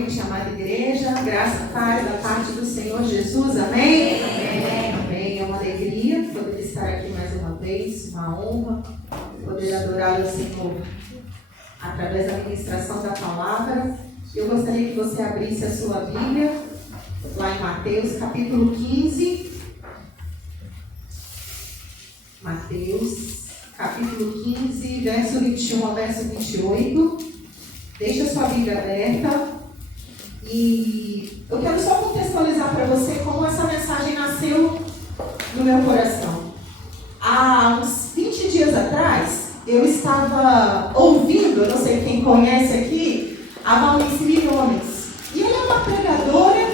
noite, amada igreja. Graça e paz da parte do Senhor Jesus. Amém? Amém. Amém. É uma alegria poder estar aqui mais uma vez, uma honra poder adorar o Senhor através da ministração da palavra. Eu gostaria que você abrisse a sua Bíblia lá em Mateus, capítulo 15. Mateus, capítulo 15, verso 21 ao verso 28. Deixa a sua Bíblia aberta. E eu quero só contextualizar para você como essa mensagem nasceu no meu coração. Há uns 20 dias atrás, eu estava ouvindo, eu não sei quem conhece aqui, a Valnice Milhones. E ela é uma pregadora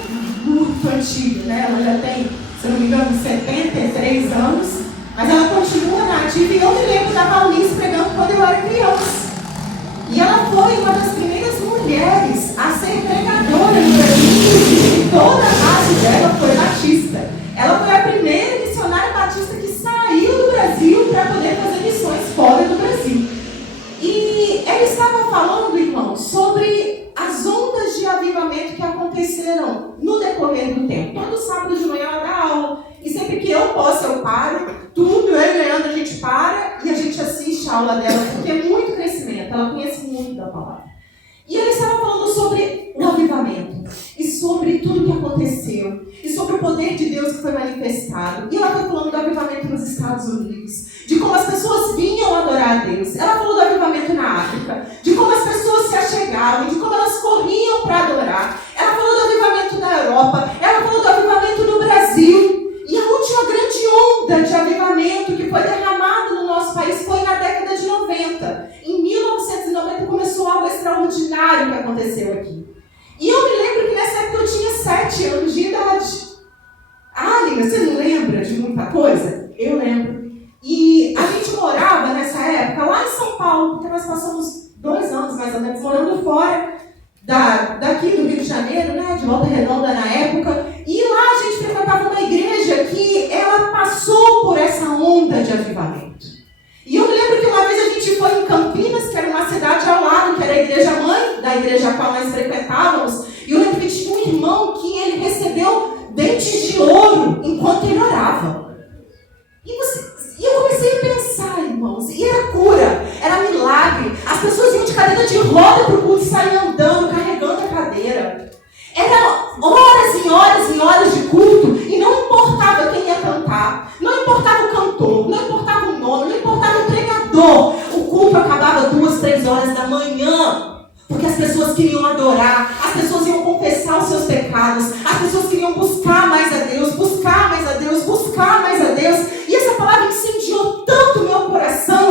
muito antiga, né? Ela já tem, se não me engano, 73 anos. Mas ela continua na ativa e eu me lembro da Valnice pregando quando eu era criança. E ela foi uma das primeiras mulheres a ser pregadora no Brasil. E toda a base dela foi batista. Ela foi a primeira missionária batista que saiu do Brasil para poder fazer missões fora do Brasil. E ela estava falando, irmão, sobre as ondas de avivamento que aconteceram no decorrer do tempo. Todo sábado de manhã ela dá aula. E sempre que eu posso, eu paro. Tudo, eu e Leandro, a gente para e a gente assiste a aula dela, porque é muito crescimento. Ela conhece muito da palavra. E ela estava falando sobre o avivamento. E sobre tudo que aconteceu. E sobre o poder de Deus que foi manifestado. E ela foi falando do avivamento nos Estados Unidos. De como as pessoas vinham adorar a Deus. Ela falou do avivamento na África. De como as pessoas se achegavam. De como elas corriam para adorar. Ela falou do avivamento na Europa. Ela falou do avivamento no Brasil. E a última grande onda de avivamento que foi derramado no nosso país foi na década de 90. Em 1990 começou algo extraordinário que aconteceu aqui. E eu me lembro que nessa época eu tinha 7 anos de idade. Ah, Lina, você não lembra de muita coisa? Eu lembro. E a gente morava nessa época lá em São Paulo, porque nós passamos 2 anos mais ou menos morando fora daqui do Rio de Janeiro, né, de Volta Redonda na época. E lá a gente frequentava uma igreja que ela passou por essa onda de avivamento. E eu me lembro que uma vez a gente foi em Campinas, que era uma cidade ao lado, que era a igreja mãe da igreja a qual nós frequentávamos. E eu lembro que tinha um irmão que ele recebeu dentes de ouro enquanto ele orava. E eu comecei a pensar, irmãos, e era cura, era milagre. As pessoas iam de cadeira de roda para o culto e saíam andando, carregando a cadeira. Era horas e horas e horas de culto e não importava quem ia cantar, não importava o cantor, não importava o nome, não importava o pregador. O culto acabava 2, 3 horas da manhã, porque as pessoas queriam adorar, as pessoas iam confessar os seus pecados, as pessoas queriam buscar mais a Deus, buscar mais a Deus, buscar mais a Deus. E essa palavra incendiou tanto o meu coração,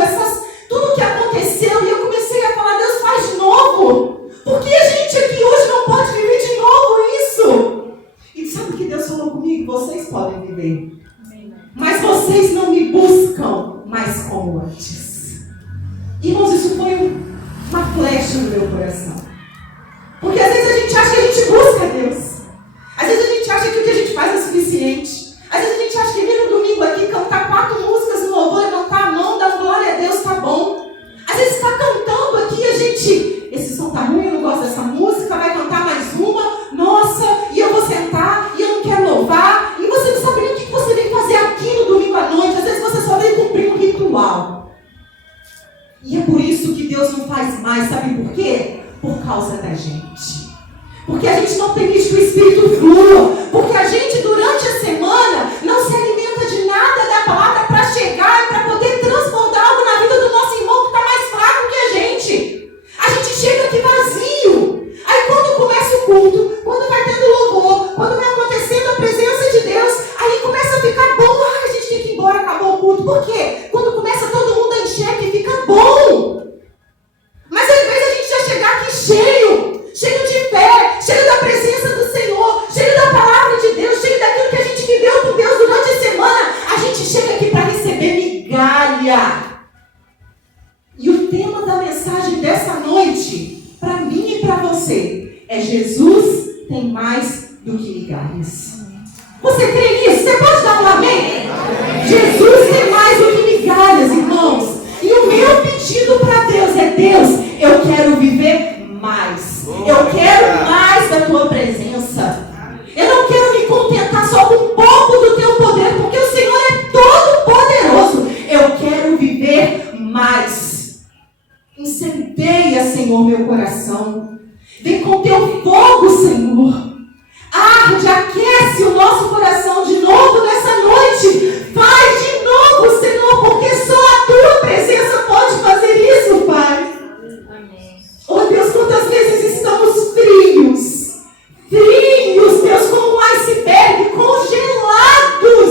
tudo que aconteceu, e eu comecei a falar: Deus, faz de novo. Porque a gente aqui hoje não pode viver de novo isso. E sabe o que Deus falou comigo? Vocês podem viver. Mas vocês não me buscam mais como antes. Irmãos, isso foi uma flecha no meu coração. Porque às vezes a gente acha que a gente busca Deus. Às vezes a gente acha que o que a gente faz é suficiente. Às vezes a gente acha que vir no domingo aqui, cantar 4 músicas no louvor, levantar a mão, dar glória a Deus, tá bom. Às vezes está cantando aqui e a gente... Esse som tá ruim, eu não gosto dessa música, vai cantar mais uma, nossa, e eu vou sentar, e eu não quero louvar, e você não sabe nem o que você vem fazer aqui no domingo à noite, às vezes você só vem cumprir um ritual. E é por isso que Deus não faz mais, sabe por quê? Por causa da gente. Porque a gente não permite que o Espírito flua, porque a gente durante a semana não se alimenta de nada da palavra para chegar e para poder transbordar algo na vida do nosso irmão que está mais fraco que a gente. A gente chega aqui vazio. Aí quando começa o culto, quando vai tendo louvor, quando vai acontecendo a presença de Deus, aí começa a ficar bom. A gente tem que ir embora, acabou o culto. Por quê? Quando começa todo mundo a encher, que fica bom. Mas às vezes a gente já chega aqui cheio de fé, cheio da presença do Senhor, cheio da palavra de Deus, cheio daquilo que a gente viveu com Deus durante a semana. A gente chega aqui para receber migalha. E o tema da mensagem dessa noite, para mim e para você, é: Jesus tem mais do que migalhas. Você crê nisso? Você pode dar um amém? Jesus tem mais do que migalhas, irmãos. E o meu pedido para Deus é: Deus, eu quero viver mais. Eu quero mais com o teu fogo, Senhor. Arde, aquece o nosso coração de novo nessa noite. Faz de novo, Senhor, porque só a tua presença pode fazer isso, Pai. Amém. Oh Deus, quantas vezes estamos frios, Deus, como um iceberg, congelados.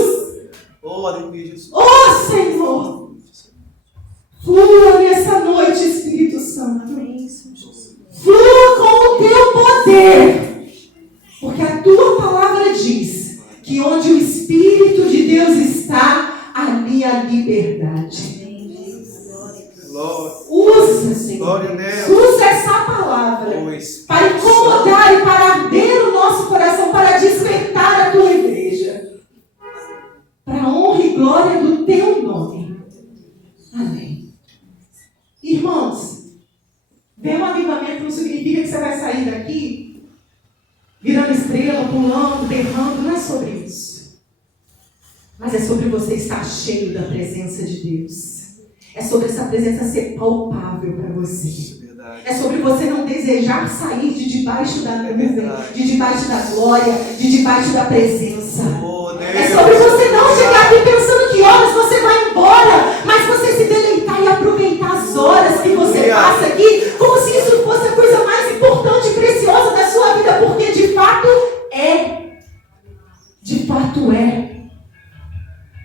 Oh, aleluia, Jesus. Oh, Senhor, flua nessa noite, Espírito Santo. Flua com o teu poder, porque a tua palavra diz que onde o Espírito de Deus está, ali há liberdade. Usa, Senhor, usa essa palavra para incomodar e para arder o nosso coração, para despertar a tua igreja, para a honra e glória do teu nome. Amém. Irmãos, ver um avivamento não significa que você vai sair daqui virando estrela, pulando, berrando. Não é sobre isso. Mas é sobre você estar cheio da presença de Deus. É sobre essa presença ser palpável para você. É sobre você não desejar sair de debaixo da nuvem, de debaixo da glória, de debaixo da presença. É sobre você não chegar aqui pensando que horas você vai embora, mas você se deleitar e aproveitar as horas que você passa aqui, como se isso fosse a coisa mais importante e preciosa da sua vida, porque de fato é. De fato é.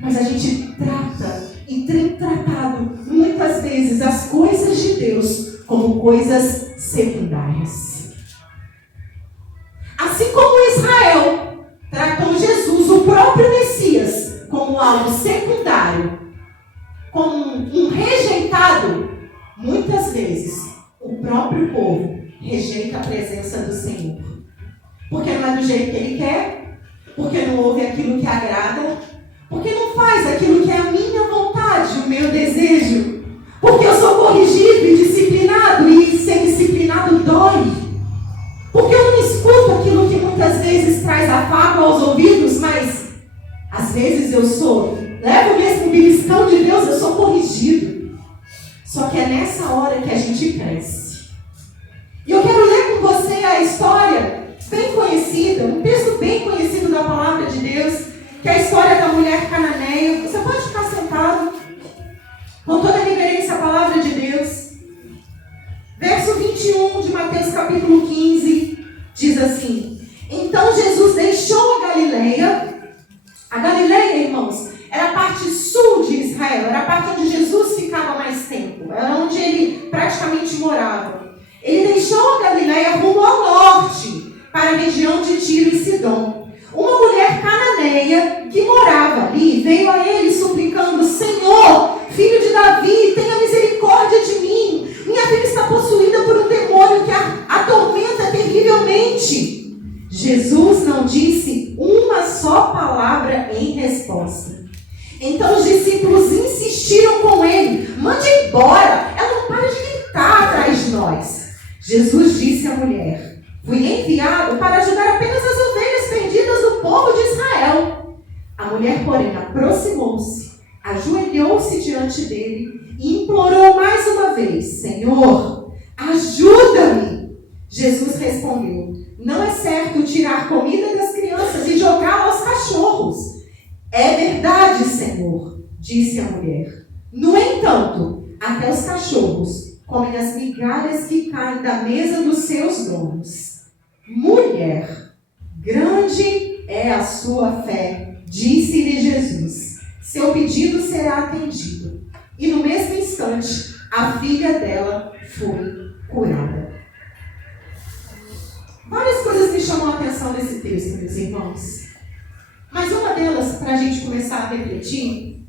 Mas a gente trata e tem tratado muitas vezes as coisas de Deus como coisas secundárias. Assim como Israel tratou Jesus, o próprio Messias, como algo secundário, como um rejeitado, muitas vezes o próprio povo rejeita a presença do Senhor. Porque não é do jeito que Ele quer, porque não ouve aquilo que agrada, porque não faz aquilo que é a minha vontade, o meu desejo. Porque eu sou corrigido e disciplinado, e ser disciplinado dói. Porque eu não escuto aquilo que muitas vezes traz afago aos ouvidos, mas às vezes eu levo mesmo o beliscão de Deus, eu sou corrigido. Só que é nessa hora que a gente cresce. E eu quero ler com você a história bem conhecida, um texto bem conhecido da palavra de Deus, que é a história da mulher cananeia. Você pode ficar sentado, com toda a reverência à palavra de Deus. Verso 21 de Mateus capítulo 15, diz assim: Então Jesus deixou a Galileia. A Galileia, irmãos, era a parte sul de Israel, era a parte onde Jesus ficava mais tempo, era onde ele praticamente morava. Ele deixou a Galileia rumo ao norte, para a região de Tiro e Sidom. Uma mulher cananeia que morava ali veio a ele suplicando: Senhor, filho de Davi, tenha misericórdia de mim. Minha filha está possuída por um demônio que a atormenta terrivelmente. Jesus não disse uma só palavra em resposta. Então os discípulos insistiram com ele: mande embora, ela não para de gritar atrás de nós. Jesus disse à mulher: fui enviado para ajudar apenas as ovelhas perdidas do povo de Israel. A mulher, porém, aproximou-se, ajoelhou-se diante dele e implorou mais uma vez: Senhor, ajuda-me. Jesus respondeu: não é certo tirar comida das crianças e jogá-la aos cachorros. É verdade, Senhor, disse a mulher. No entanto, até os cachorros comem as migalhas que caem da mesa dos seus donos. Mulher, grande é a sua fé, disse-lhe Jesus. Seu pedido será atendido. E no mesmo instante, a filha dela foi curada. Várias coisas me chamam a atenção nesse texto, meus irmãos. Mas uma delas, para a gente começar a refletir,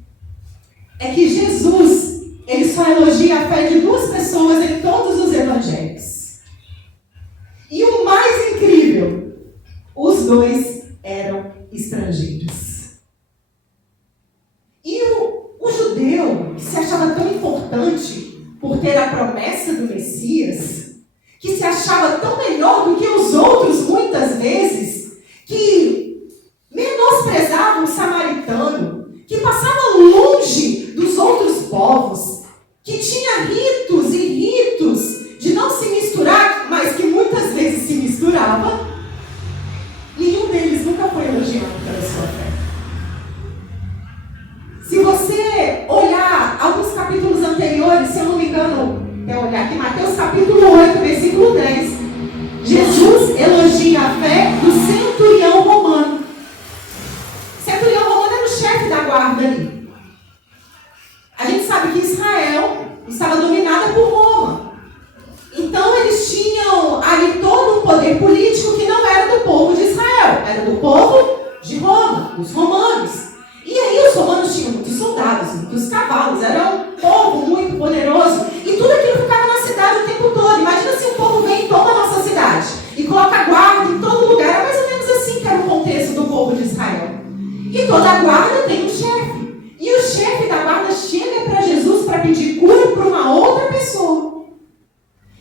é que Jesus, ele só elogia a fé de duas pessoas em todos os evangelhos. E o mais incrível, os dois eram estrangeiros. E o judeu, que se achava tão importante por ter a promessa do Messias, que se achava tão melhor do que os outros muitas vezes, que menosprezava o samaritano, que passava longe dos outros povos, que tinha ritos e ritos de não se misturar, mas que muitas vezes se jurava, nenhum deles nunca foi elogiado pela sua fé. Se você olhar alguns capítulos anteriores, se eu não me engano, até olhar aqui, Mateus capítulo 8, versículo 10, Jesus elogia a fé do centurião romano. O centurião romano era o chefe da guarda ali. A gente sabe que Israel estava dominada por Roma. Então eles tinham ali todo um poder político que não era do povo de Israel, era do povo de Roma, dos romanos. E aí os romanos tinham muitos soldados, muitos cavalos, era um povo muito poderoso. E tudo aquilo ficava na cidade o tempo todo. Imagina se um povo vem e toma a nossa cidade e coloca guarda em todo lugar. Era mais ou menos assim que era o contexto do povo de Israel. E toda a guarda tem um chefe. E o chefe da guarda chega para Jesus para pedir cura para uma outra pessoa.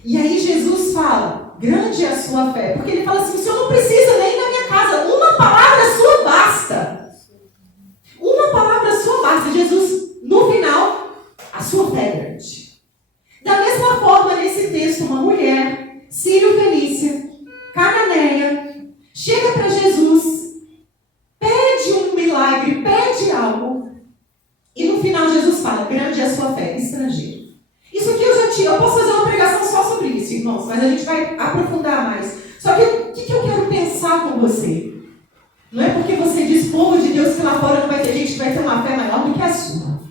E aí Jesus fala, grande é a sua fé. Porque ele fala assim, o senhor não precisa nem ir na minha casa. Uma palavra sua basta. Uma palavra sua basta. Jesus, no final, a sua fé é grande. Da mesma forma, nesse texto, uma mulher, sírio-fenícia, cananeia, chega para Jesus, pede um milagre, pede algo. E no final Jesus fala, grande é a sua fé, estrangeiro. Isso aqui eu posso fazer uma pregação só sobre isso, irmãos, mas a gente vai aprofundar mais. Só que o que eu quero pensar com você? Não é porque você diz, povo de Deus, que lá fora não vai ter gente que vai ter uma fé maior do que a sua.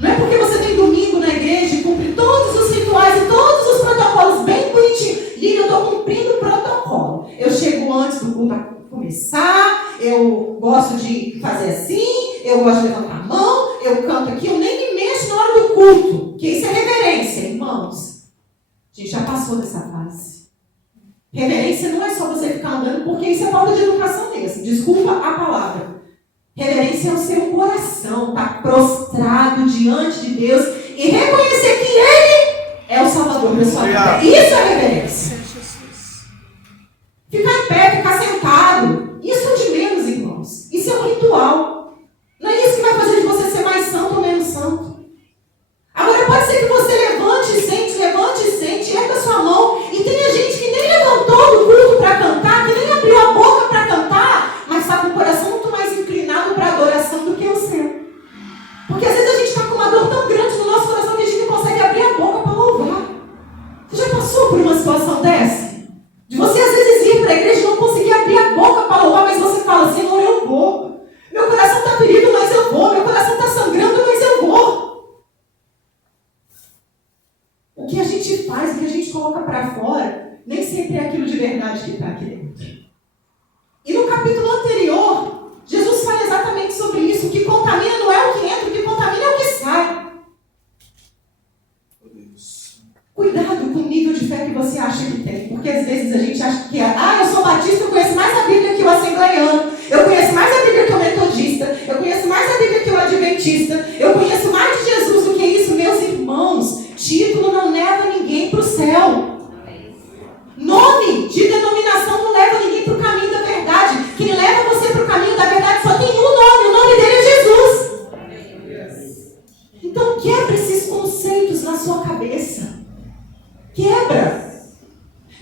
Não é porque você vem domingo na igreja e cumpre todos os rituais e todos os protocolos bem bonitinhos. Liga, eu estou cumprindo o protocolo. Eu chego antes do culto a começar, eu gosto de fazer assim, eu gosto de levantar a mão, eu canto aqui, eu nem me mexo na hora do culto. Que isso é reverência, irmãos. A gente já passou dessa fase. Reverência não é só você ficar andando, porque isso é falta de educação mesmo. Desculpa a palavra. Reverência é o seu coração estar prostrado diante de Deus e reconhecer que Ele é o Salvador da sua vida. Isso é reverência. Ficar em pé, ficar sentado, isso é de menos, irmãos. Isso é um ritual. Não é isso que vai fazer de você ser mais santo ou menos santo. Agora pode ser que você levante e sente, erga sua mão, e tenha gente que nem levantou do culto para cantar, que nem abriu a boca para cantar, mas está com o coração muito mais inclinado para a adoração do que o seu. Porque às vezes a gente está com uma dor tão grande no nosso coração que a gente não consegue abrir a boca para louvar. Você já passou por uma situação dessa? De você às vezes ir para a igreja e não conseguir abrir a boca para louvar, mas você fala, Senhor, eu vou. Meu coração está ferido, mas eu vou. Meu coração está sangrando, mas eu vou. O que a gente faz, o que a gente coloca para fora, nem sempre é aquilo de verdade que está aqui dentro. E no capítulo anterior, Jesus fala exatamente sobre isso. O que contamina não é o que entra, o que contamina é o que sai. Cuidado com o nível de fé que você acha que tem. Porque às vezes a gente acha que eu sou batista, eu conheço mais a Bíblia que o assembleiano. Eu conheço mais a Bíblia que o metodista. Eu conheço mais a Bíblia que o adventista. Eu conheço mais de Jesus do que isso, meus irmãos. Título não leva ninguém para o céu. Nome de denominação não leva ninguém para o caminho da verdade. Quem leva você para o caminho da verdade só tem um nome. O nome dele é Jesus. Então quebra esses conceitos na sua cabeça. Quebra.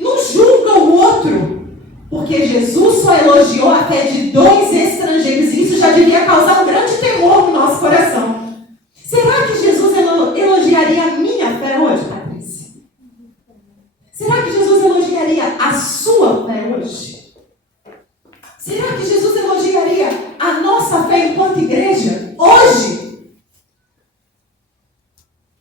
Não julga o outro. Porque Jesus só elogiou a fé de 2 estrangeiros. E isso já devia causar um grande temor no nosso coração. Será que Jesus elogiaria a minha fé hoje, Patrícia? Será que Jesus elogiaria a sua fé hoje? Será que Jesus elogiaria a nossa fé enquanto igreja hoje?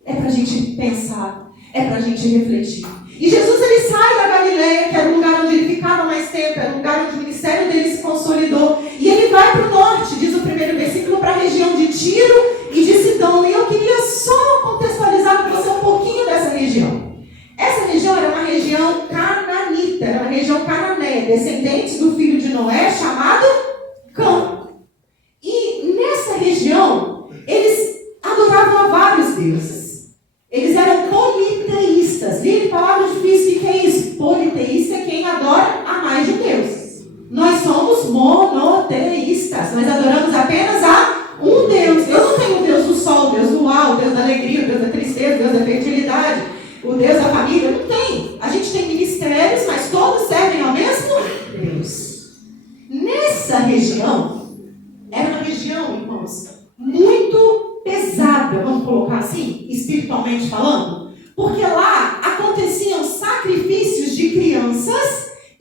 É para a gente pensar, é para a gente refletir. E Jesus ele sai da Galileia, que era o lugar onde ele ficava mais tempo, era o lugar onde o ministério dele se consolidou. E ele vai para o norte, diz o primeiro versículo, para a região de Tiro e de Sidom. E eu queria só contextualizar com você um pouquinho dessa região. Essa região era uma região cananita, era uma região cananeia, descendentes do filho de Noé, chamado Cã. E nessa região, eles adoravam a vários deuses. Eles eram politeístas. Viram palavra difícil? O que é isso? Politeísta é quem adora a mais de um Deus. Nós somos monoteístas. Nós adoramos apenas a um Deus. Eu não tenho o Deus do sol, o Deus do ar, o Deus da alegria, o Deus da tristeza, o Deus da fertilidade, o Deus da família. Não tem. A gente tem ministério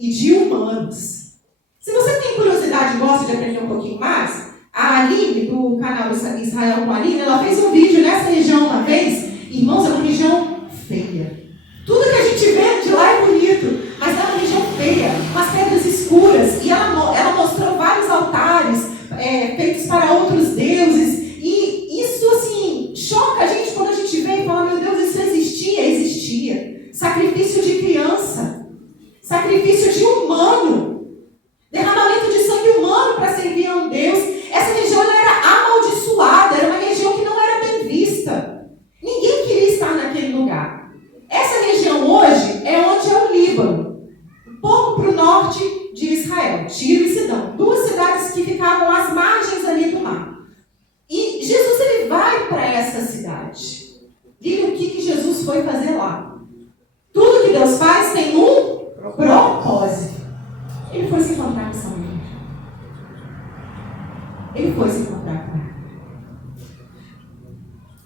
e de humanos. Se você tem curiosidade e gosta de aprender um pouquinho mais, a Aline, do canal Israel com a Aline, ela fez um vídeo nessa região uma vez. Irmãos, é uma região feia. Tudo que a gente vê de lá é bonito, mas é uma região feia, umas pedras escuras. E ela mostrou vários altares feitos para outros deuses. E isso, assim, choca a gente quando a gente vê e fala, meu Deus, isso existia? Existia. Sacrifício de criança, sacrifício de humano, derramamento de sangue humano para servir a um Deus. Essa região ela era amaldiçoada, era uma região que não era bem vista. Ninguém queria estar naquele lugar. Essa região hoje é onde é o Líbano, um pouco para o norte de Israel, Tiro e Sidão, duas cidades que ficavam às margens ali do mar. E Jesus ele vai para essa cidade. Diga o que Jesus foi fazer lá. Tudo que Deus faz tem um propósito. Ele foi se encontrar com essa mulher. Ele foi se encontrar com ela.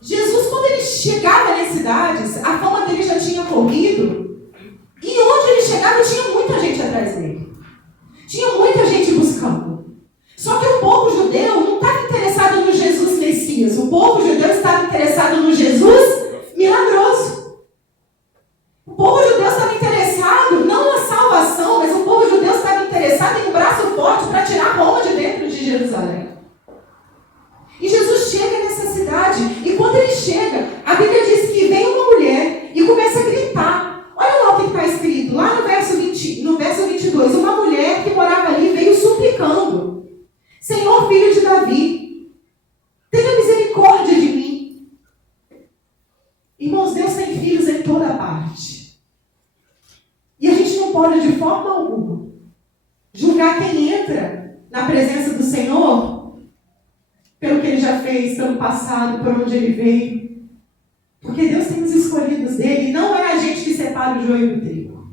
Jesus, quando ele chegava nas cidades, a fama dele já tinha corrido. E onde ele chegava, tinha muita gente atrás dele. Tinha muita gente buscando. Só que o povo judeu não estava interessado no Jesus Messias. O povo judeu estava interessado no Jesus milagroso. O povo judeu estava interessado não na salvação, mas o povo judeu estava interessado em um braço forte para tirar Roma de dentro de Jerusalém. E Jesus chega nessa cidade, e quando ele chega, a Bíblia diz que vem uma mulher e começa a gritar. Olha lá o que está escrito, lá no verso 22, uma mulher que morava ali veio suplicando: Senhor, filho de Davi, tenha misericórdia de mim. Irmãos, Deus tem filhos em toda parte. E a gente não pode, de forma alguma, julgar quem entra na presença do Senhor pelo que ele já fez, pelo passado, por onde ele veio. Porque Deus tem os escolhidos dele, e não é a gente que separa o joio do trigo.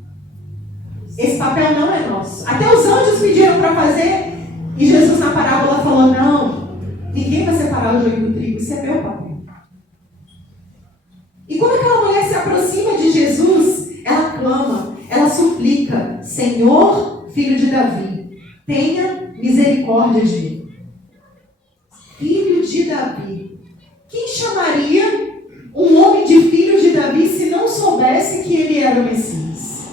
Esse papel não é nosso. Até os anjos pediram para fazer, e Jesus na parábola falou, não, ninguém vai separar o joio do trigo, isso é meu papel. E quando aquela mulher se aproxima de Jesus, ela clama, ela suplica, Senhor, filho de Davi, tenha misericórdia de mim. Filho de Davi. Quem chamaria um homem de filho de Davi se não soubesse que ele era o Messias?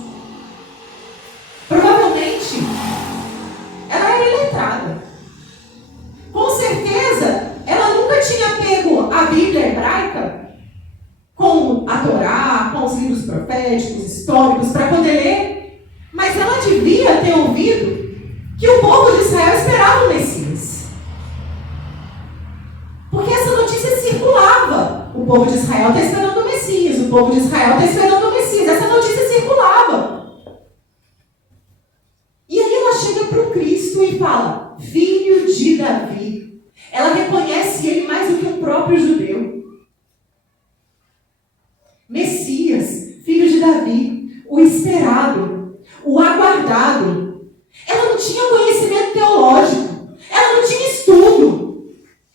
Provavelmente, ela era iletrada. Com certeza, ela nunca tinha pego a Bíblia hebraica com a Torá, com os livros proféticos, históricos, para poder ler. Mas ela devia ter ouvido que o povo de Israel esperava o Messias. Porque essa notícia circulava. O povo de Israel está esperando o Messias. O povo de Israel está esperando o Messias. Essa notícia circulava. E aí ela chega para o Cristo e fala, filho de Davi. Ela reconhece ele mais do que o próprio judeu. Messias, filho de Davi, o esperado, o aguardado. Ela não tinha conhecimento teológico. Ela não tinha estudo.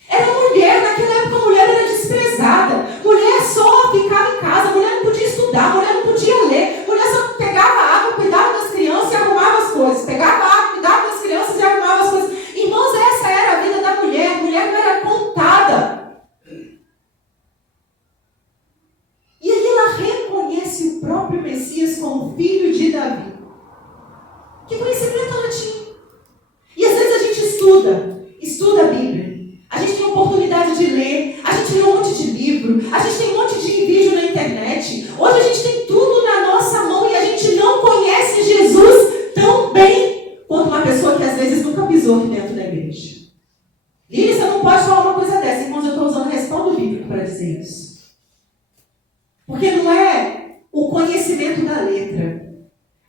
Era mulher, naquela época a mulher era desprezada. Mulher só ficava em casa, mulher não podia estudar, mulher não podia ler. Mulher só pegava água, cuidava das crianças e arrumava as coisas. Pegava água, cuidava das crianças e arrumava as coisas. Irmãos, essa era a vida da mulher. Mulher não era contada. E aí ela reconhece o próprio Messias como filho de Davi. Que conhecimento ela tinha? E às vezes a gente estuda a Bíblia. A gente tem oportunidade de ler, a gente lê um monte de livro, a gente tem um monte de vídeo na internet. Hoje a gente tem tudo na nossa mão e a gente não conhece Jesus tão bem quanto uma pessoa que às vezes nunca pisou aqui dentro da igreja. Lília, você não pode falar uma coisa dessa, irmãos, eu estou usando o respaldo bíblico para dizer isso. Porque não é o conhecimento da letra,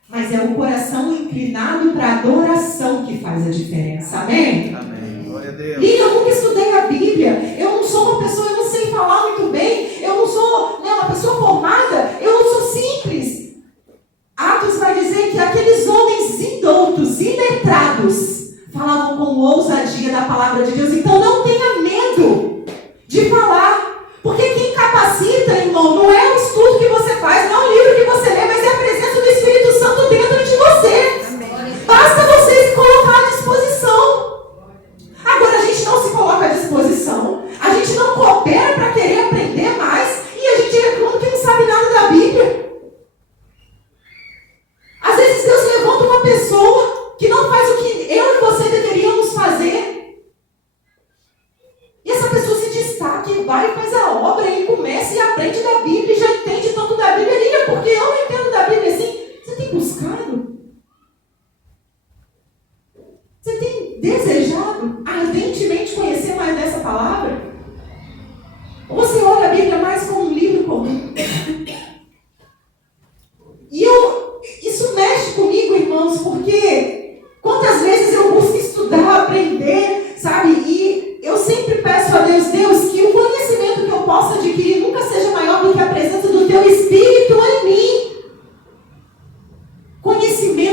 mas é o coração inclinado para a adoração que faz a diferença. Amém? Amém. Glória a Deus. E eu nunca estudei a Bíblia. Eu não sou uma pessoa, eu não sei falar muito bem. Eu não sou uma pessoa formada. Eu não sou simples. Atos vai dizer que aqueles homens indoutos, iletrados, falavam com ousadia da palavra de Deus. Então não tenha medo de falar. Porque quem capacita, irmão, não é o estudo que você faz, não é o livro que você lê, mas é a presença do Espírito Santo dentro de você.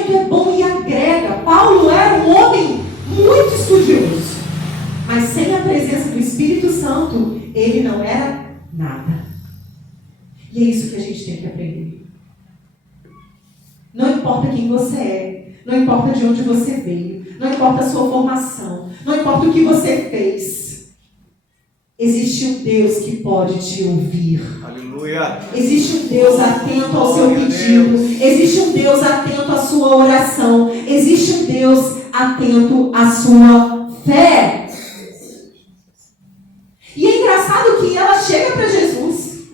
conhecimento é bom e agrega. Paulo era um homem muito estudioso, mas sem a presença do Espírito Santo, ele não era nada. E é isso que a gente tem que aprender. Não importa quem você é, não importa de onde você veio, não importa a sua formação, não importa o que você fez. Existe um Deus que pode te ouvir. Aleluia. Existe um Deus atento ao seu pedido. Existe um Deus atento à sua oração. Existe um Deus atento à sua fé. E é engraçado que ela chega para Jesus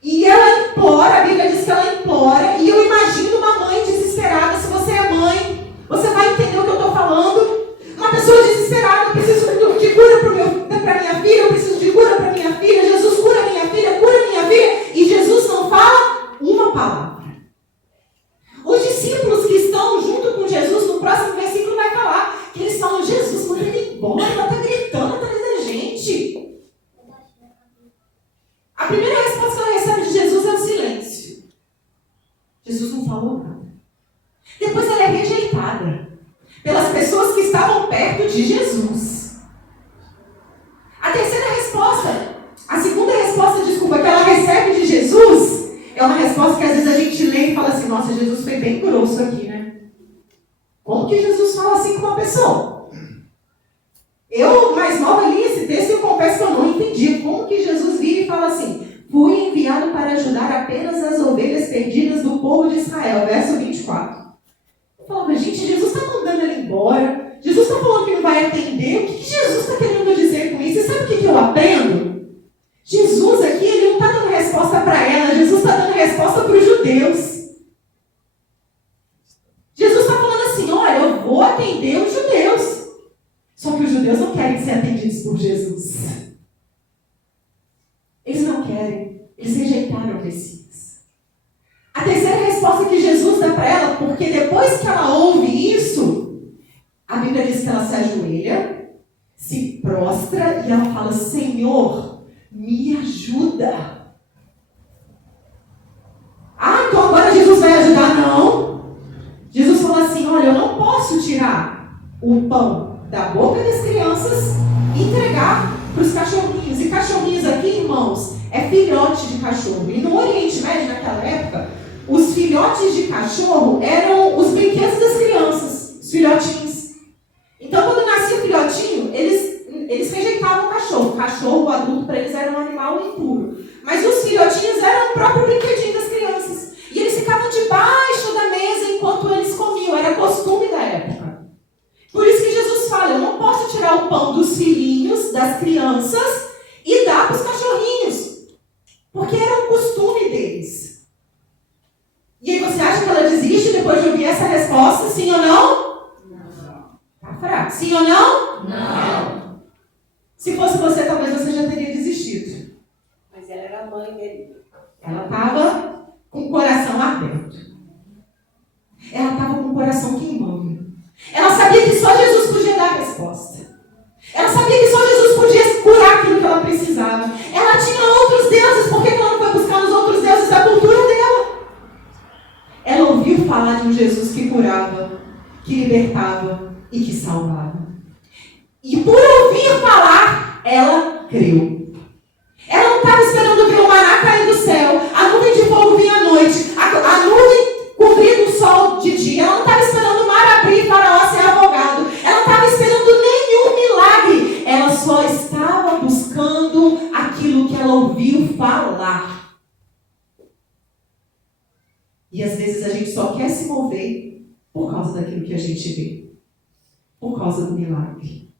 e ela implora, a Bíblia diz que ela implora, e eu imagino uma mãe desesperada. Se você é mãe, você vai entender o que eu estou falando. Uma pessoa desesperada: eu preciso de cura para minha filha, eu preciso de cura para minha filha. Jesus, cura minha filha, cura minha filha. E Jesus não fala uma palavra. Os discípulos que estão junto com Jesus, no próximo versículo vai falar que eles falam: Jesus, manda ele embora, ela está gritando atrás da gente. A primeira resposta que ela recebe de Jesus é o silêncio. Jesus não falou nada. Depois ela é rejeitada pelas pessoas que estavam perto de Jesus. A terceira resposta, a segunda resposta, desculpa, que ela recebe de Jesus, é uma resposta que às vezes a gente lê e fala assim: nossa, Jesus foi bem grosso aqui, né? Como que Jesus fala assim com uma pessoa? Eu, mais nova, li esse texto e eu confesso que eu não entendi. Como que Jesus vira e fala assim: fui enviado para ajudar apenas as ovelhas perdidas do povo de Israel. Verso 24. Eu falava: gente, Jesus está mandando ela embora. Jesus está falando que não vai atender. O que Jesus está querendo dizer com isso? E sabe o que eu aprendo? Jesus aqui, ele não está dando resposta para ela. Jesus está dando resposta para os judeus. Jesus está falando assim: olha, eu vou atender os judeus. Só que os judeus não querem ser atendidos por Jesus. Eles não querem. Eles rejeitaram o Messias. A terceira resposta que Jesus dá para ela, porque depois que ela ouve isso, a Bíblia diz que ela se ajoelha, se prostra e ela fala: Senhor, me ajuda. Ah, então agora Jesus vai ajudar? Não. Jesus falou assim: olha, eu não posso tirar o pão da boca das crianças e entregar para os cachorrinhos. E cachorrinhos aqui, irmãos, é filhote de cachorro. E no Oriente Médio, naquela época, os filhotes de cachorro eram os brinquedos das crianças, os filhotinhos. Então, quando nascia o filhotinho, eles rejeitavam o cachorro. O cachorro, o adulto, para eles era um animal impuro. Mas os filhotinhos eram o próprio brinquedinho das crianças. E eles ficavam debaixo da mesa enquanto eles comiam. Era costume da época. Por isso que Jesus fala: eu não posso tirar o pão dos filhinhos, das crianças, e dar para os cachorrinhos. Porque era um costume deles. E aí você acha que ela desiste depois de ouvir essa resposta? Sim ou não? Não. Tá fraco. Sim ou não? Não. Se fosse você, talvez você já teria desistido. Mas ela era a mãe dele. Ela estava com o coração aberto. Ela estava com o coração queimando. Ela sabia que só Jesus podia dar a resposta. Ela sabia que só Jesus podia curar aquilo que ela precisava. Ela tinha outros deuses. Por que ela não foi buscar nos outros deuses da cultura dela? Ela ouviu falar de um Jesus que curava, que libertava e que salvava. E por ouvir falar, ela creu. Ela não estava esperando ver o maná cair do céu, a nuvem de fogo vir à noite, a nuvem cobrindo o sol de dia. Ela não estava esperando o mar abrir e Faraó ser afogado. Ela não estava esperando nenhum milagre. Ela só estava buscando aquilo que ela ouviu falar. E às vezes a gente só quer se mover por causa daquilo que a gente vê. Por causa do milagre.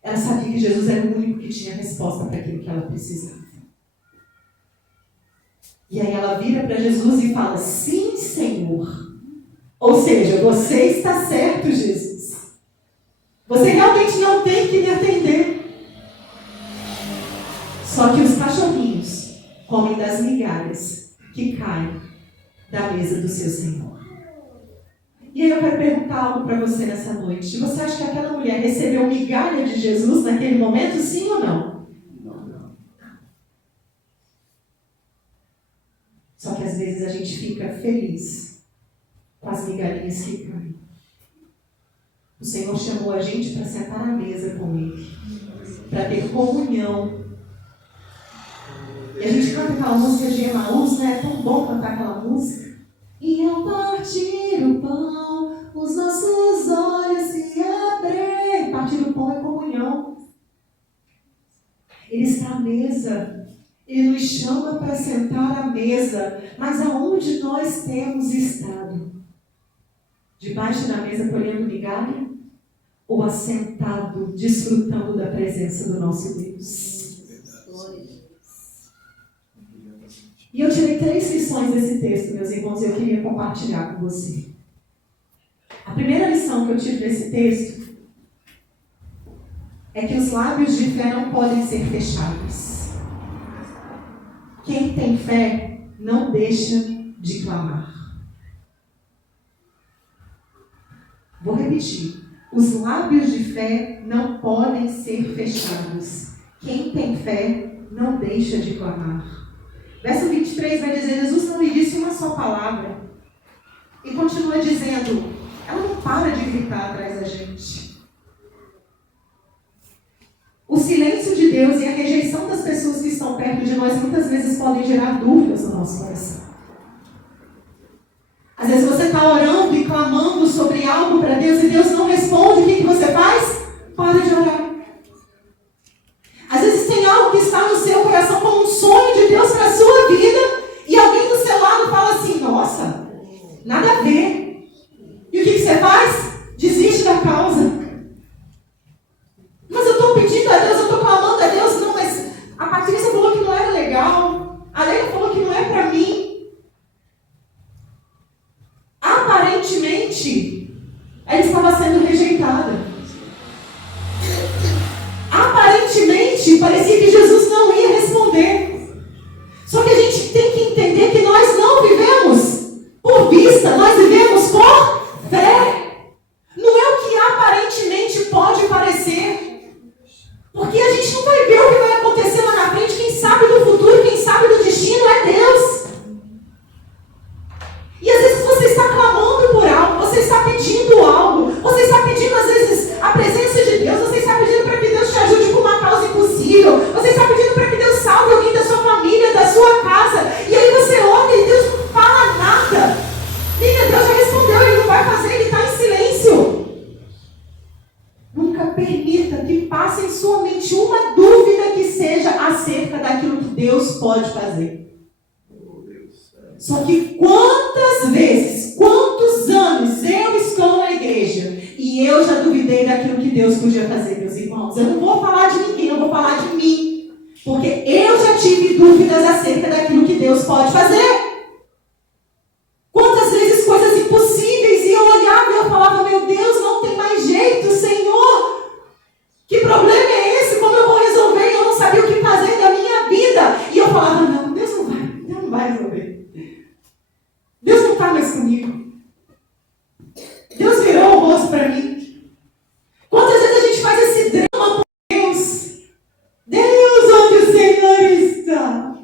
Ela sabia que Jesus era o único que tinha resposta para aquilo que ela precisava. E aí ela vira para Jesus e fala: sim, Senhor. Ou seja, você está certo, Jesus. Você realmente não tem que me atender. Só que os cachorrinhos comem das migalhas que caem da mesa do seu Senhor. E aí eu quero perguntar algo para você nessa noite. Você acha que aquela mulher recebeu migalha de Jesus naquele momento, sim ou não? Não. Só que às vezes a gente fica feliz com as migalhinhas que caem. O Senhor chamou a gente para sentar à mesa com Ele, para ter comunhão. E a gente canta aquela música de Emaús, né? É tão bom cantar aquela música. E ao partir o pão, os nossos olhos se abrem. Partir o pão é comunhão. Ele está à mesa. Ele nos chama para sentar à mesa. Mas aonde nós temos estado? Debaixo da mesa colhendo migalha? Ou assentado, desfrutando da presença do nosso Deus? E eu tirei 3 lições desse texto, meus irmãos, e eu queria compartilhar com você. A primeira lição que eu tive desse texto é que os lábios de fé não podem ser fechados. Quem tem fé não deixa de clamar. Vou repetir. Os lábios de fé não podem ser fechados. Quem tem fé não deixa de clamar. Verso 23 vai dizer, Jesus não lhe disse uma só palavra. E continua dizendo, ela não para de gritar atrás da gente. O silêncio de Deus e a rejeição das pessoas que estão perto de nós muitas vezes podem gerar dúvidas no nosso coração. Às vezes você está orando e clamando sobre algo para Deus e Deus não responde, o que você faz? Para de orar. Às vezes tem algo que está no seu coração como um sonho de Deus para a sua vida e alguém do seu lado fala assim, nossa, nada a ver. E o que você faz? Desiste da causa. Mas eu estou pedindo a Deus, eu estou clamando a Deus, não, mas a Patrícia falou que não era legal, a Leila falou que não é para mim. Aparentemente, ela estava sendo rejeitada. Aparentemente, parecia que Jesus não ia responder. Só que a gente tem que entender que nós não vivemos por vista, nós vivemos por fé. Não é o que aparentemente pode parecer. Porque a gente não vai ver o que vai acontecer lá na frente. Quem sabe do futuro, quem sabe do destino é Deus. E às vezes você está clamando por algo, você está pedindo algo, você está pedindo às vezes a presença de Deus, você está pedindo para que Deus te ajude com uma causa impossível, você está pedindo para que Deus salve alguém da sua família, da sua casa, e aí você ora e Deus não fala nada. Deus já respondeu, Ele não vai fazer, Ele está em silêncio. Nunca permita que passe em sua mente uma dúvida que seja acerca daquilo que Deus pode fazer. Só que quantas vezes, quantos anos eu estou na igreja e eu já duvidei daquilo que Deus podia fazer, meus irmãos? Eu não vou falar de ninguém, eu vou falar de mim. Porque eu já tive dúvidas acerca daquilo que Deus pode fazer. Quantas vezes coisas impossíveis e eu olhava e eu falava, meu Deus, não tem mais jeito, Senhor. Que problema é esse? Como eu vou resolver? Eu não sabia o que fazer da minha vida. E eu falava, não, Deus não vai resolver. Deus não está mais comigo. Deus virou o rosto para mim. Quantas vezes a gente faz esse drama por Deus? Deus, onde o Senhor está?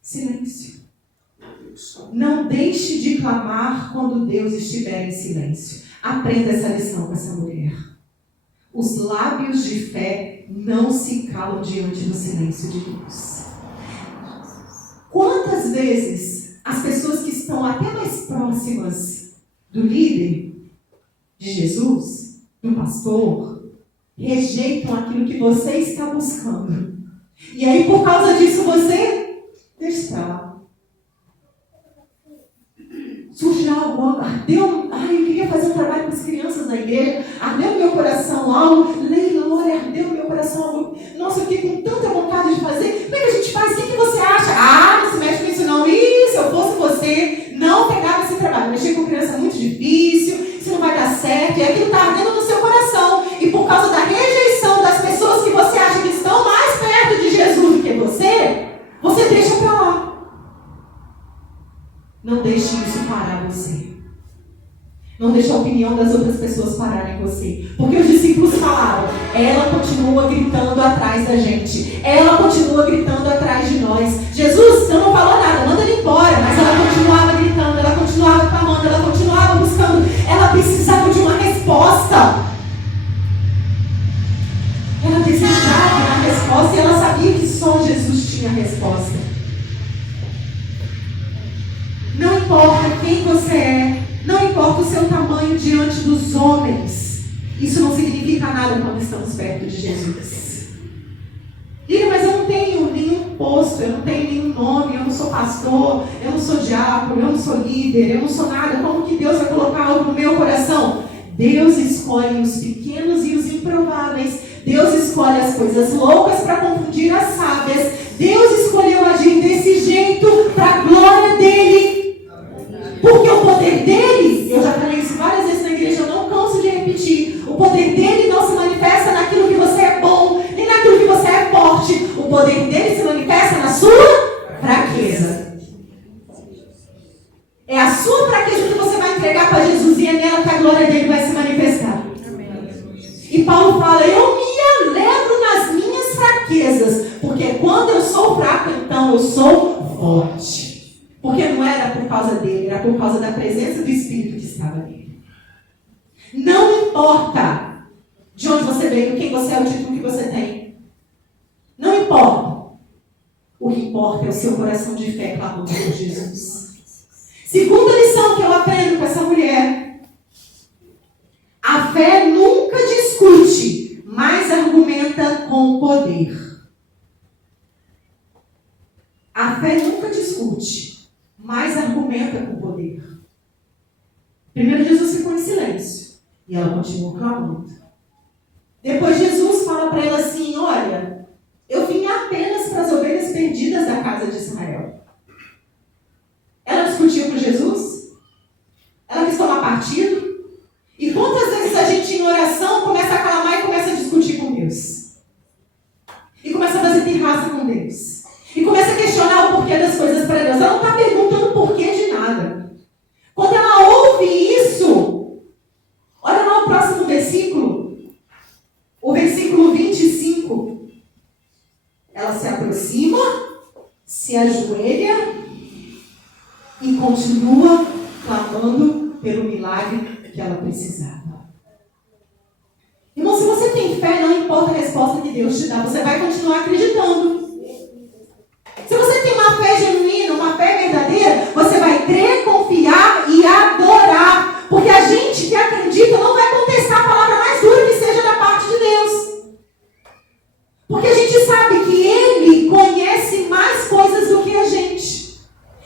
Silêncio. Não deixe de clamar quando Deus estiver em silêncio. Aprenda essa lição com essa mulher. Os lábios de fé não se calam diante do silêncio de Deus. Quantas vezes as pessoas que estão até mais próximas do líder, de Jesus, do pastor, rejeitam aquilo que você está buscando. E aí, por causa disso, você deixa pra lá. Surge algo, ardeu, eu queria fazer um trabalho com as crianças na igreja, ardeu no meu coração algo, Leila, olha, ardeu no meu coração algo, nossa, eu fiquei com tanta vontade de fazer, como é que a gente faz? O que você acha? Não se mexe com isso não, se eu fosse você, não pegava esse trabalho, mexer com criança é muito difícil, isso não vai dar certo, e aquilo está ardendo no seu coração, e por causa da rejeição das pessoas que você acha que estão mais perto de Jesus do que você deixa pra lá. Não deixe isso parar você. Não deixe a opinião das outras pessoas pararem você. Porque os discípulos falaram, ela continua gritando atrás da gente. Ela continua gritando atrás de nós. Jesus, você não falou nada, manda ele embora. Mas ela continua resposta. Não importa quem você é, não importa o seu tamanho diante dos homens, isso não significa nada quando estamos perto de Jesus. Diga, mas eu não tenho nenhum posto, eu não tenho nenhum nome, eu não sou pastor, eu não sou diácono, eu não sou líder, eu não sou nada. Como que Deus vai colocar algo no meu coração? Deus escolhe os pequenos e os improváveis. Deus escolhe as coisas loucas para confundir as sábias. Deus escolheu agir desse jeito para a glória dele. Porque o poder dele, eu já falei isso várias vezes na igreja, eu não canso de repetir. O poder dele não se manifesta naquilo que você é bom, nem naquilo que você é forte. O poder dele se manifesta na sua fraqueza. É a sua fraqueza que você vai entregar para Jesus e é nela que a glória dele vai se manifestar. E Paulo fala, eu me alegro nas minhas fraquezas, porque quando eu sou fraco, então eu sou forte. Porque não era por causa dele, era por causa da presença do Espírito que estava nele. Não importa de onde você veio, quem você é, o título que você tem. Não importa. O que importa é o seu coração de fé clamando por Jesus. Segunda lição que eu aprendo com essa mulher. A fé nunca discute, mas argumenta com poder. A fé nunca discute, mas argumenta com poder. Primeiro Jesus ficou em silêncio e ela continuou clamando. Depois Jesus fala para ela assim, olha, eu vim apenas para as ovelhas perdidas da casa de Israel. Ela discutiu com Jesus? Ela quis tomar partido? E quantas vezes a gente em oração começa a clamar e começa a discutir com Deus? E começa a fazer pirraça com Deus? E começa a questionar o porquê das coisas para Deus. Ela não está perguntando o porquê de nada. Quando ela ouve isso, olha lá o próximo versículo. O versículo 25. Ela se aproxima, se ajoelha e continua clamando pelo milagre que ela precisava. Irmão, se você tem fé, não importa a resposta que Deus te dá, você vai continuar acreditando. Se você tem uma fé genuína, uma fé verdadeira, você vai crer, confiar e adorar. Porque a gente que acredita não vai contestar a palavra mais dura que seja da parte de Deus. Porque a gente sabe que Ele conhece mais coisas do que a gente.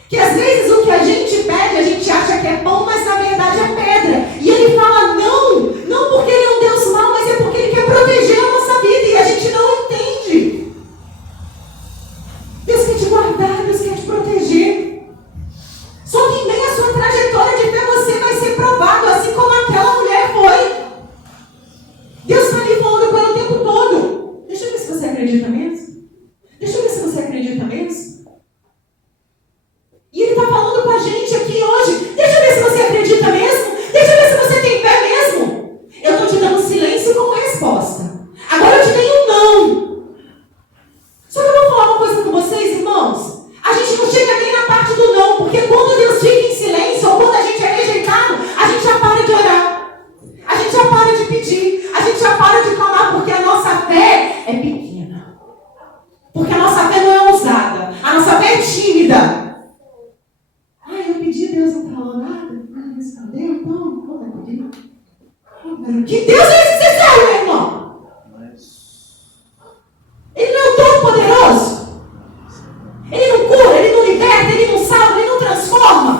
Que às vezes o que a gente pede, a gente acha que é pão, mas na verdade é pedra. E Ele fala não porque Ele é um Deus mau, mas é porque Ele quer proteger a nossa vida e a gente não entende. Deus quer te guardar, Deus quer te proteger. Só que em meio à sua trajetória de fé você vai ser provado, assim como aquela mulher foi. Deus está ali falando com ela o tempo todo. Deixa eu ver se você acredita mesmo. Deixa eu ver se você acredita mesmo. E Ele está falando com a gente aqui hoje. Deixa eu ver se você acredita mesmo. Deixa eu ver se você tem fé mesmo. Eu estou te dando silêncio como resposta. Agora eu te dei um não. Só que eu vou falar uma coisa com vocês, irmãos. A gente não chega nem na parte do não. Porque quando Deus fica em silêncio ou quando a gente é rejeitado, a gente já para de orar. A gente já para de pedir. A gente já para de clamar porque a nossa fé é pequena. Porque a nossa fé não é ousada. A nossa fé é tímida. Deus não falou nada, não respondeu, então, como é que que Deus é esse que você sabe, meu irmão? Ele não é o Todo-Poderoso? Ele não cura, ele não liberta, ele não salva, ele não transforma?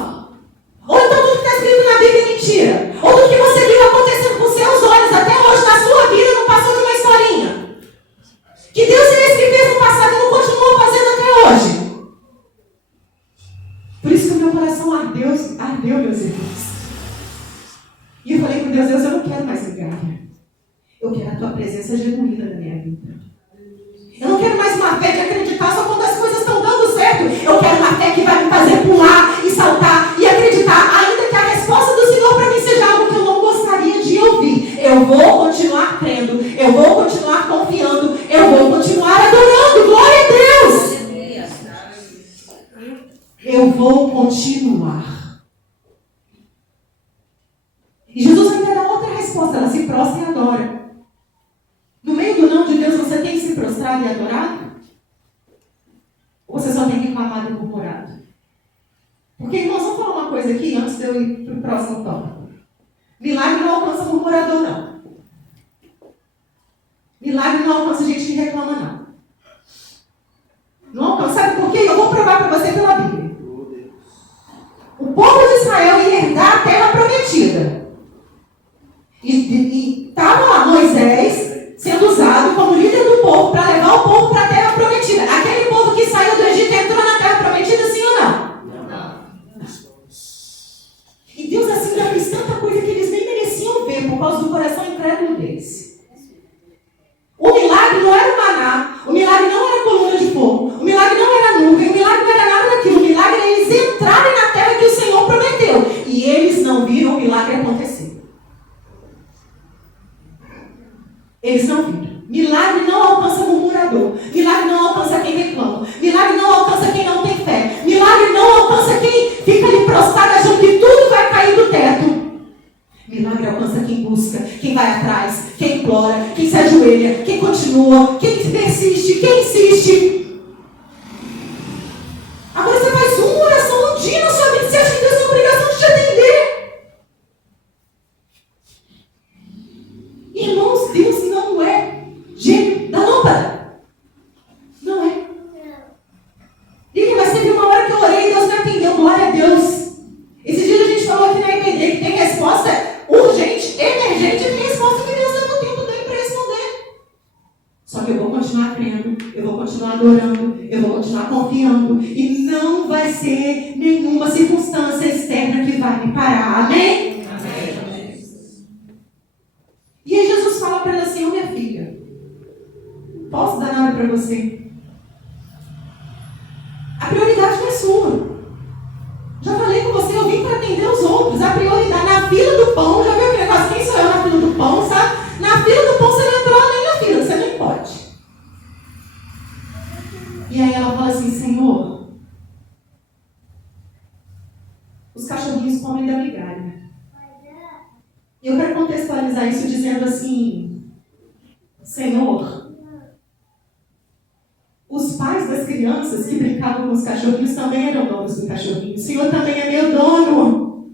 Ou então tudo que está escrito na Bíblia é mentira? Ou tudo que você viu acontecendo com seus olhos até hoje na sua vida não passou de uma historinha? Que Deus é esse que fez no passado e não continua fazendo até hoje? Por isso que o meu coração ardeu, meus irmãos. E eu falei com Deus, eu não quero mais ligar. Eu quero a tua presença genuína na minha vida. Eu não quero mais uma fé de acreditar só quando as coisas estão dando certo. Eu quero uma fé que vai me fazer pular e saltar e acreditar, ainda que a resposta do Senhor para mim seja algo que eu não gostaria de ouvir. Eu vou continuar crendo, eu vou continuar confiando, eu vou continuar adorando. Glória a Deus! Eu vou continuar. E Jesus ainda dá outra resposta. Ela se prostra e adora. No meio do não de Deus, você tem se prostrado e adorado? Ou você só tem reclamado e murmurado? Porque, irmãos, vamos falar uma coisa aqui antes de eu ir para o próximo tópico. Milagre não alcança murmurador, não. Milagre não alcança gente que reclama, não. Não alcança. Sabe por quê? Eu vou provar para você pela Bíblia. O povo de Israel ia herdar a terra prometida. E estava lá Moisés sendo usado como líder do povo para levar o povo para a terra prometida. Aquele povo que saiu do Egito entrou na terra prometida, sim ou não? E Deus assim já fez tanta coisa que eles nem mereciam ver por causa do coração incrédulo deles. O milagre não era o maná, o milagre não era a coluna de fogo, o milagre não era a nuvem, o milagre não era nada daquilo. O milagre era eles entrarem na terra que o Senhor prometeu. E eles não viram o milagre acontecer. Eles não viram. Milagre não alcança murmurador. Milagre não alcança quem reclama. Milagre não alcança quem não tem fé. Milagre não alcança quem fica ali prostrado achando que tudo vai cair do teto. Milagre alcança quem busca, quem vai atrás, quem implora, quem se ajoelha, quem continua, quem persiste, quem insiste. Agora você faz uma oração um dia na sua vida e você acha que Deus tem a obrigação de te atender. Irmãos, Deus não é gênio da lâmpada. Não é. E mas teve uma hora que eu orei e Deus me atendeu. Glória a Deus. Esse dia a gente falou aqui na IBD que tem resposta urgente, emergente, e tem resposta que Deus leva o tempo dele para responder. Só que eu vou continuar crendo, eu vou continuar adorando, eu vou continuar confiando. E não vai ser nenhuma circunstância externa que vai me parar. Amém? Amém. E aí Jesus fala para ela assim: minha filha, posso dar nada para você? A prioridade não é sua. Já falei com você, eu vim para atender os outros. A prioridade na fila do pão, já viu aquele negócio? Quem sou eu na fila do pão, sabe? Na fila do pão você não entrou nem na fila, você nem pode. E aí ela fala assim: Senhor, os cachorrinhos comem da migalha. E eu quero contextualizar isso dizendo assim: Senhor, os pais das crianças que brincavam com os cachorrinhos também eram donos do cachorrinho. O Senhor também é meu dono. O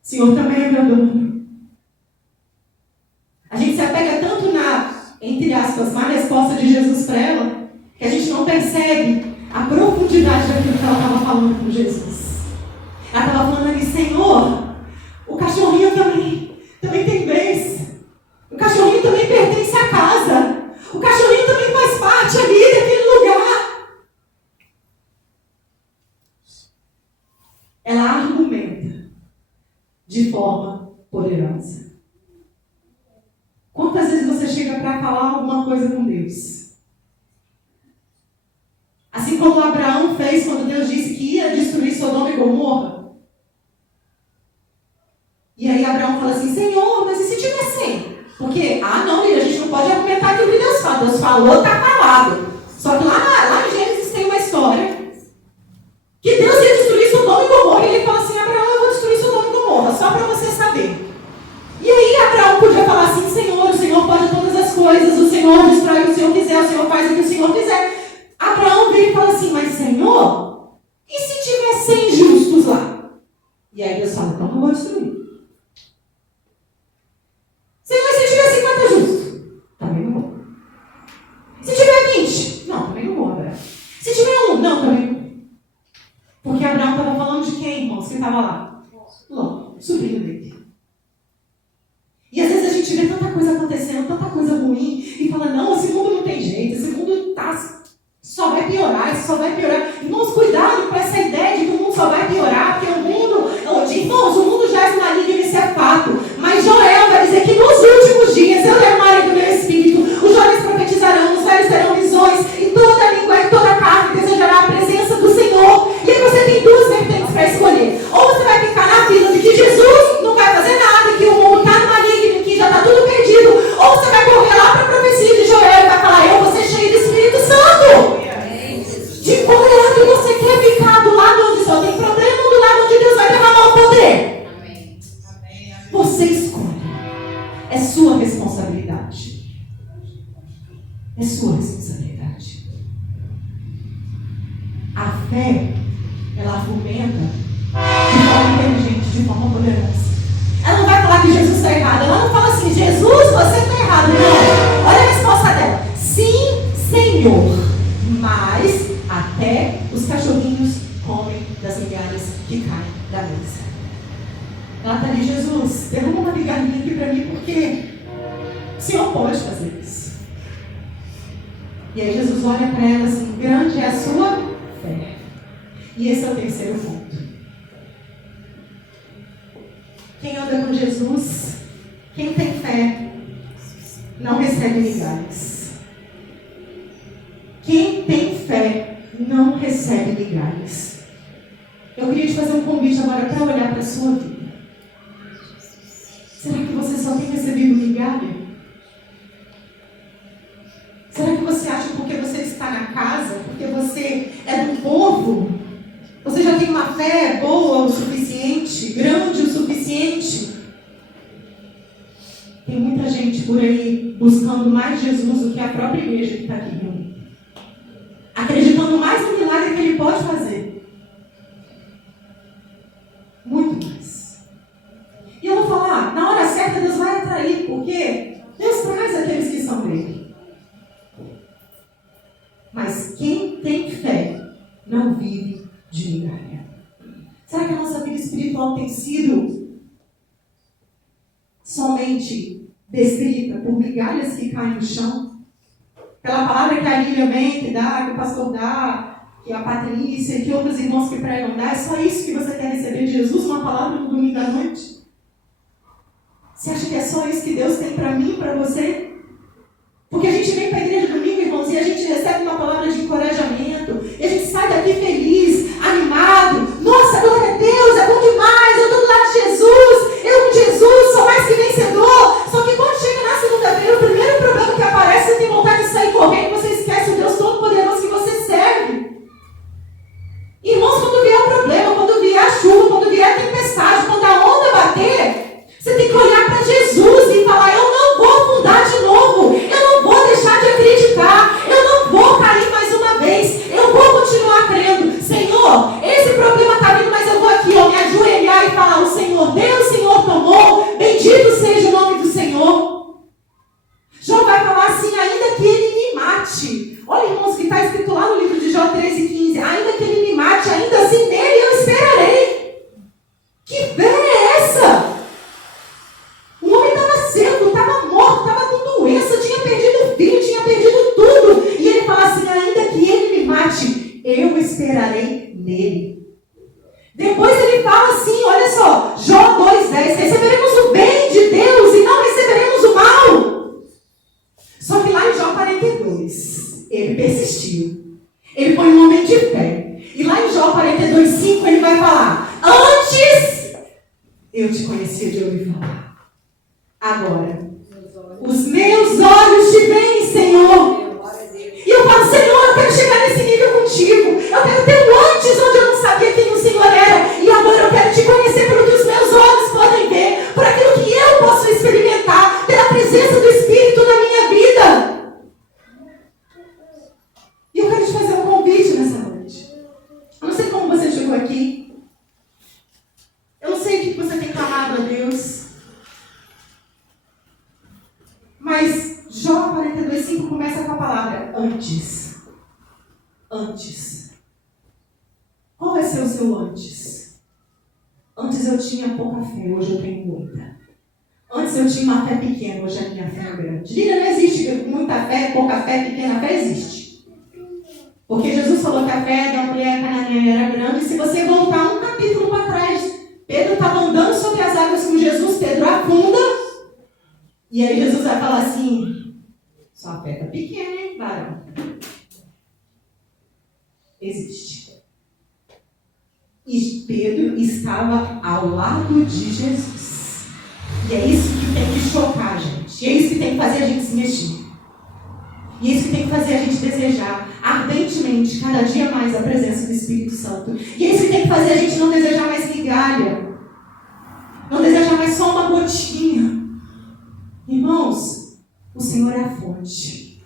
Senhor também é meu dono. A gente se apega tanto na, entre aspas, má resposta de Jesus para ela, que a gente não percebe a profundidade daquilo que ela estava falando com Jesus. Ela estava falando ali: Senhor, o cachorrinho também tem vez. O cachorrinho também pertence à casa. O cachorrinho também faz parte ali daquele lugar. Ela argumenta de forma poderosa. Quantas vezes você chega para falar alguma coisa com Deus? Assim como Abraão fez quando Deus disse que ia destruir Sodoma e Gomorra. E aí Abraão fala assim: Senhor, mas e se tiver 100? Porque, não, a gente não pode argumentar aquilo que Deus fala. Deus falou, está falado. Só que lá em Gênesis tem uma história que Deus ia destruir Sodoma e Gomorra. E ele fala assim: Abraão, eu vou destruir Sodoma e Gomorra, só para você saber. E aí Abraão podia falar assim: Senhor, o Senhor pode todas as coisas, o Senhor destrói o que o Senhor quiser, o Senhor faz o que o Senhor quiser. Abraão veio e fala assim: mas Senhor, e se tiver 100 justos lá? E aí Deus fala: então eu vou destruir. Senhor, se tiver 50 justos? Também não vou. Se tiver 20? Não, também não vou, Abraão. Se tiver 1? Não, também não vou. Porque Abraão estava falando de quem, irmãos? Quem estava lá? Ló, sobrinho dele. E às vezes a gente vê tanta coisa acontecendo, tanta coisa ruim, e fala: não, esse mundo não tem jeito, esse mundo só vai piorar, isso só vai piorar. Irmãos, cuidado com essa ideia de que o mundo só vai piorar, porque irmãos, o mundo já é maligno, isso é fato. Mas Joel vai dizer que nos últimos dias eu derramarei do meu espírito, os jovens profetizarão, os velhos terão visões, e toda língua e toda carne desejará a presença do Senhor. E aí você tem duas vertentes para escolher. Ou você vai ficar na fila de que Jesus não vai fazer nada, que o mundo está no maligno, que já está tudo perdido. Ou você vai correr lá para a profecia de Joel e vai falar: eu vou ser cheio do Espírito Santo. De qual lado você quer ficar? Do lado onde só tem problema ou do lado da mesa. Ela está ali, Jesus, derruba uma migalhinha aqui para mim, porque o Senhor pode fazer isso. E aí Jesus olha para ela assim, grande é a sua fé. E esse é o terceiro ponto. Quem anda com Jesus, quem tem fé, não recebe migalhas. Quem tem fé, não recebe migalhas. Eu queria te fazer um convite agora para olhar para a sua vida. Será que você só tem recebido migalha? Será que você acha que porque você está na casa, porque você é do povo, você já tem uma fé boa o suficiente, grande o suficiente? Tem muita gente por aí buscando mais Jesus do que a própria igreja que está aqui reunida. Acreditando mais no milagre que Ele pode fazer. Muito mais. E eu vou falar, na hora certa Deus vai atrair, porque Deus traz aqueles que são dele. Mas quem tem fé não vive de migalha. Será que a nossa vida espiritual tem sido somente descrita por migalhas que caem no chão? Pela palavra que a Lília vem, que dá, que o pastor dá, que a Patrícia, que outros irmãos que pregam dá, é só isso que você quer receber de Jesus, uma palavra no domingo à noite? Você acha que é só isso que Deus tem para mim e para você? Porque a gente vem para a igreja domingo, irmãos, e a gente recebe uma palavra de encorajamento, e a gente sai daqui feliz, animado. Nossa, glória a Deus, é bom demais, eu estou do lado de Jesus, eu com Jesus sou mais que vencedor. Só que quando chega na segunda-feira, o primeiro problema que aparece, você tem vontade de sair correndo, você esquece o Deus Todo-Poderoso que você serve. Irmãos, quando vier o problema, quando vier a chuva, quando vier a tempestade, quando a onda bater, você tem que olhar para Jesus e falar, eu não vou afundar de novo, eu não vou deixar de acreditar, eu não vou cair mais uma vez, eu vou continuar crendo. Senhor, esse problema está vindo, mas eu vou aqui, me ajoelhar e falar, o Senhor deu, o Senhor tomou, bendito seja o nome do Senhor. Jó vai falar assim, ainda que ele me mate. Olha, irmãos, que está escrito lá no livro de Jó 13:15, ainda que ele me mate, ainda assim nele eu esperarei. Que fé é essa? O homem estava seco, estava morto, estava com doença, tinha perdido o filho, tinha perdido tudo. E ele fala assim, ainda que ele me mate, eu esperarei nele. Depois ele fala assim, olha só, Jó 2:10, receberemos o bem de Deus e não receberemos o mal. Só que lá em Jó 42, ele persistiu. Ele foi um homem de fé. E lá em Jó 42:5 ele vai falar, antes eu te conhecia de ouvir falar. Agora, os meus olhos te veem, Senhor. E eu falo, Senhor, eu quero chegar nesse nível contigo. Eu quero ter um antes onde eu não sabia quem o Senhor era. E agora eu quero te conhecer pelo que os meus olhos podem ver. Por aquilo que eu posso experimentar. Pela presença do Espírito na minha vida. E eu quero te fazer um convite nessa noite. Eu não sei como você chegou aqui. Eu não sei o que você tem clamado a Deus. Mas Jó 42:5 começa com a palavra antes. Antes. Qual vai ser o seu antes? Antes eu tinha pouca fé, hoje eu tenho muita. Antes eu tinha uma fé pequena, hoje a minha fé é grande. Diga, não existe muita fé, pouca fé, pequena fé, existe. Porque Jesus falou que a fé da mulher cananeia era grande. E se você voltar um capítulo para trás, Pedro estava andando sobre as águas com Jesus, Pedro afunda. E aí Jesus vai falar assim, sua fé está pequena, hein, varão? Existe. E Pedro estava ao lado de Jesus. E é isso que tem que chocar a gente. E é isso que tem que fazer a gente se mexer. E é isso que tem que fazer a gente desejar ardentemente, cada dia mais, a presença do Espírito Santo. E é isso que tem que fazer a gente não desejar mais migalha. Não desejar mais só uma gotinha. Irmãos, o Senhor é a fonte.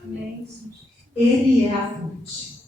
Ele é a fonte.